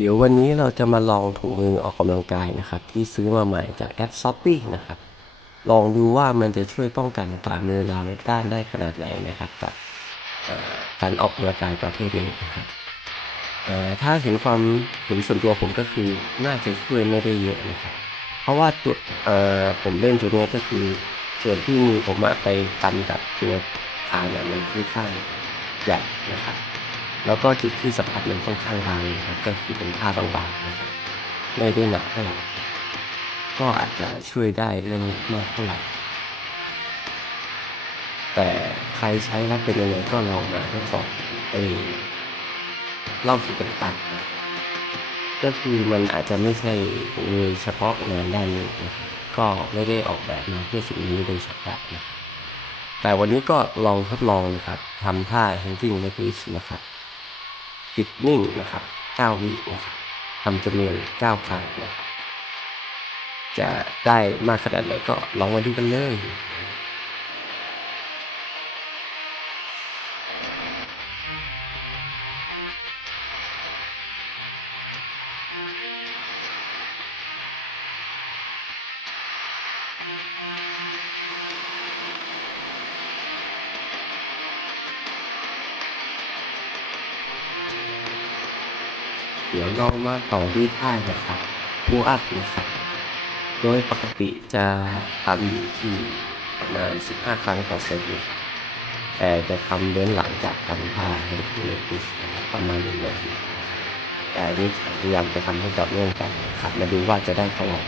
เดี๋ยววันนี้เราจะมาลองถุงมือออกกำลังกายนะครับ ที่ซื้อมาใหม่จากแอปช้อปปี้นะครับ ลองดูว่ามันจะช่วยป้องกันฝ่ามือเราด้านได้ขนาดไหนนะครับกับการออกกำลังกายประเภทนี้นะครับถ้าเห็นความเห็นส่วนตัวผมก็คือน่าจะช่วยไม่ได้เยอะนะครับ เพราะว่าตัวผมเล่นตัวนี้ก็คือส่วนที่มือผมอะไปกันกับตัวคานอะมันค่อนข้างใหญ่นะครับ แล้วก็จุดที่สัมผัสมันค่อนข้างบางนะครับก็คือเป็นผ้าบางๆนะครับไม่ได้หนักเท่าไหร่ก็อาจจะช่วยได้ไม่มากเท่าไหร่ แต่ใครใช้แล้วเป็นยังไงก็ลองมาทดสอบเองเล่าสู่กันฟังก็คือมันอาจจะไม่ใช่เฉพาะงานด้านนี้นะครับก็ไม่ได้ออกแบบมาเพื่อสิ่งนี้โดยเฉพาะนะแต่วันนี้ก็ลองทดลองนะครับทำท่า hanging leg lift นะครับ จิตนิ่งนะครับ9วินะครับทำจำนวน9ครั้งนะครับจะได้มากขนาดไหนก็ลองมาดูกันเลย เดี๋ยวเรามาต่อที่ท่านะครับผู้อัดนะครับ โดยปกติจะทำอยู่ที่ประมาณ15 ครั้งต่อเซตนะครับแต่จะทำเว้นหลังจากทำท่าให้ผู้เล่นนะครับประมาณหนึ่งนาทีแต่อันนี้พยายามจะทำให้ต่อเนื่องกันครับมาดูว่าจะได้เท่าไหร่